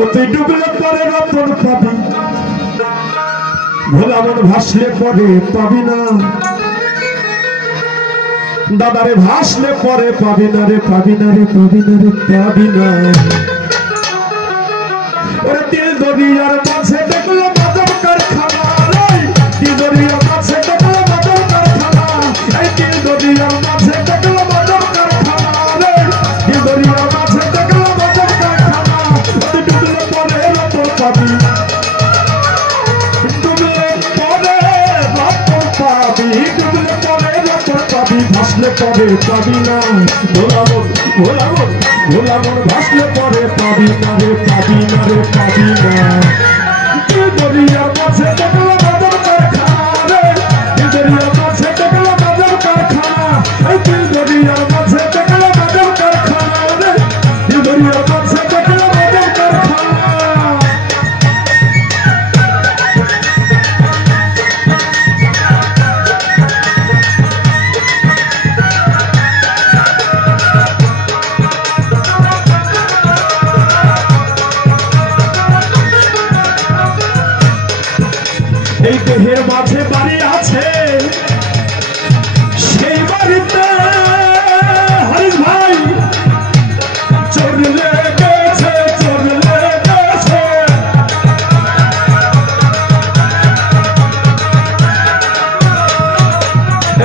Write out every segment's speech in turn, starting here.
ও তুই ডুবলে পরে রতন পাবি, ভোলা মন ভাসলে পরে পাবি না দাদারে, ভাসলে পরে পাবি না রে, পাবি না রে, পাবি না রে, পাবি না। ওরে দিল দরিয়ার মাঝে দেখলো মাদক কারখানা, দিল দরিয়ার মাঝে দেখলো মাদক কারখানা, এই দিল দরিয়ার মাঝে দেখলো মাদক কারখানা, দিল দরিয়ার মাঝে দেখলো মাদক কারখানা। ওরে ডুবলে পরে রতন পাবি, ডুবলে পরে রতন পাবি, ডুবলে পরে রতন পাবি, ভাসলে পরে পাবি না। ভোলা মন, ভোলা মন, ভোলা মন ভাসলে পরে পাবি না রে, পাবি না রে, পাবি না। দিল দরিয়ার মাঝে দেখলো মাদক কারখানা, দিল দরিয়ার মাঝে দেখলো মাদক কারখানা, এই দিল দরিয়ার মাঝে দেখলো মাদক কারখানা, দিল দরিয়ার মাঝে দেখলো মাদক কারখানা। এই দেহের মাঝে বাড়ি আছে, সেই বাড়িতে হরিশ ভাই চোর লেগেছে, চোর লেগেছে।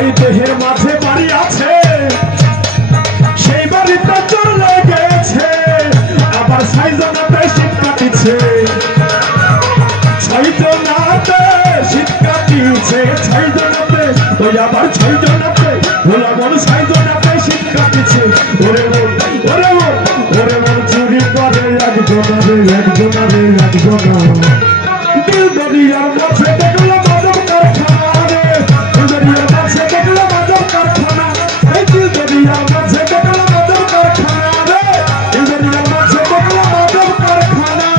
এই দেহের মাঝে বাড়ি আছে, সেই বাড়িতে চোর লেগেছে, আবার ছয়জনাতে শীত কাটিছে, ছয়জনাতে শীত কাটিছে, ছয়জনাতে ওই আবার ছয়জনাতে ভোলা মন ছয়জনাতে শীত কাটিছে। ওরে মন, ওরে মন, ওরে মন চুরি করে একজনা রে, একজনা রে, একজনা। দিল দরিয়ার মাঝে দেখলো মাদক কারখানা রে, দিল দরিয়ার মাঝে দেখলো মাদক কারখানা, এই দিল দরিয়ার মাঝে দেখলো মাদক কারখানা রে, দিল দরিয়ার মাঝে দেখলো মাদক কারখানা।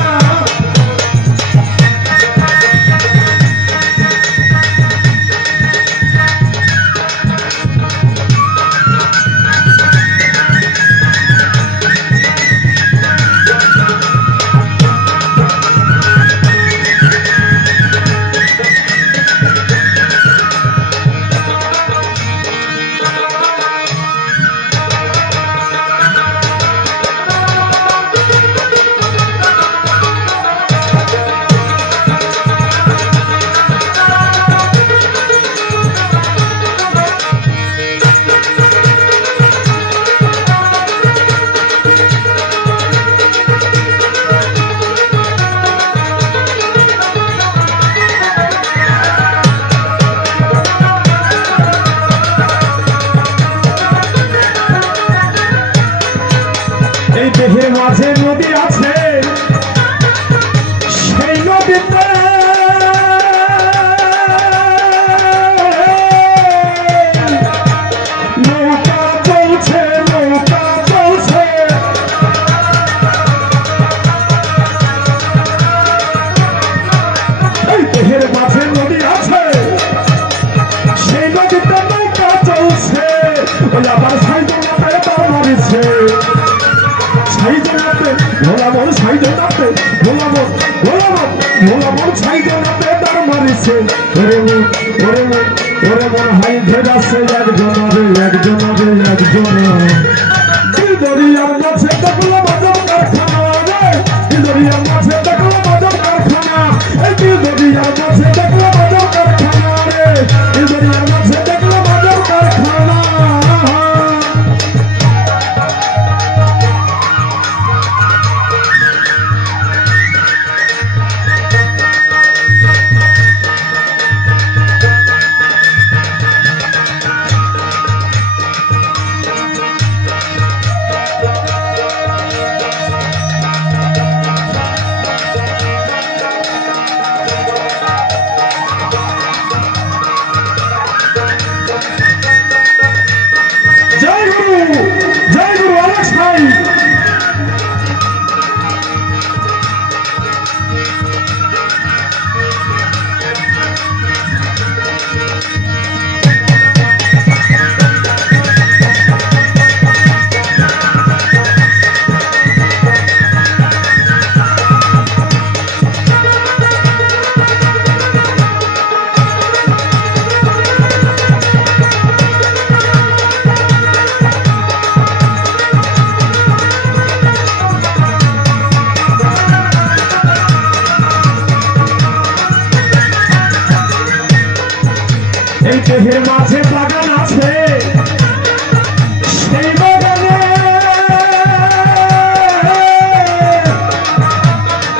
এই দেহের মাঝে নদী আছে, সেই নদীতে নৌকা চলছে, নৌকা চলছে। এই দেহের মাঝে নদী আছে, সেই নদীতে নৌকা চলছে, ওই আবার ছয়জনাতে তার মারিছে, ছয়জনাতে ভোলা মন, ছয়জনাতে ভোলা মন, ভোলা মন, ভোলা মন ছয়জনাতে তার মারিছে। ওরে মন, ওরে মন, ওরে মন হাই ধরেছে একজনা রে, একজনা রে, একজনা। দিল দরিয়ার মাঝে দেখলো মাদক কারখানা রে, দিল দরিয়ার মাঝে দেখলো মাদক কারখানা, এই দিল দরিয়ার মাঝে দেখলো মাদক কারখানা রে, দিল দরিয়ার মাঝে দেখলো মাদক কারখানা। দেহের মাঝে বাগান আছে সেই বাগানে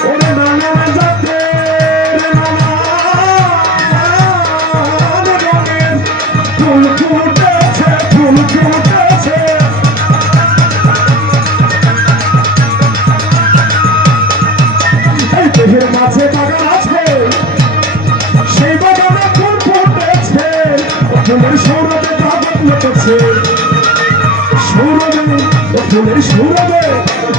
ওরে নানান জাতের নানান রঙের ফুল ফুটেছে ফুল ফুটেছে এই দেহের মাঝে বাগান আছে সেই বাগানে ফুল ফুটেছে ফুলের সৌরভে জগৎ মেতেছে সৌরভে ফুলের সৌরভে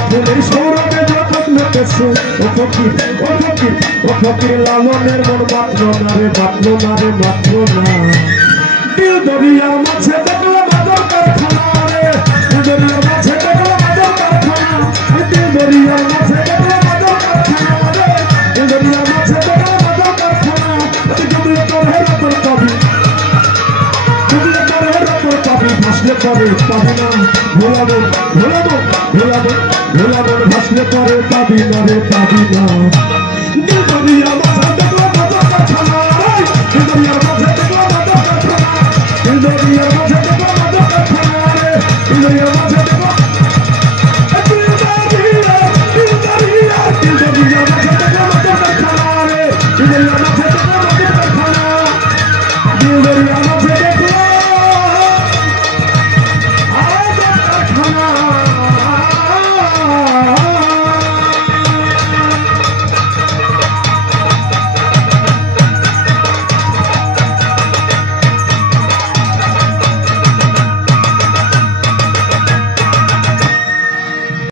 ফুলের সৌরভে জগৎ মেতেছে ও ফকির ও ফকির ও ফকির লালনের মন মাত্র না রে মাত্র না রে মাত্র না দিল দরিয়ার মাঝে দেখলো মাদক কারখানা রে দিল দরিয়ার মাঝে দেখলো মাদক কারখানা দিল দরিয়ার মাঝে দেখলো মাদক কারখানা রে দিল দরিয়ার মাঝে দেখলো মাদক কারখানা তুমি তো হেরা তোর কবি ভাসলে পরে পাবি না ভোলাবো ভোলাবো ভোলাবো ভোলাবো ভাসলে পরে পাবি না রে পাবি না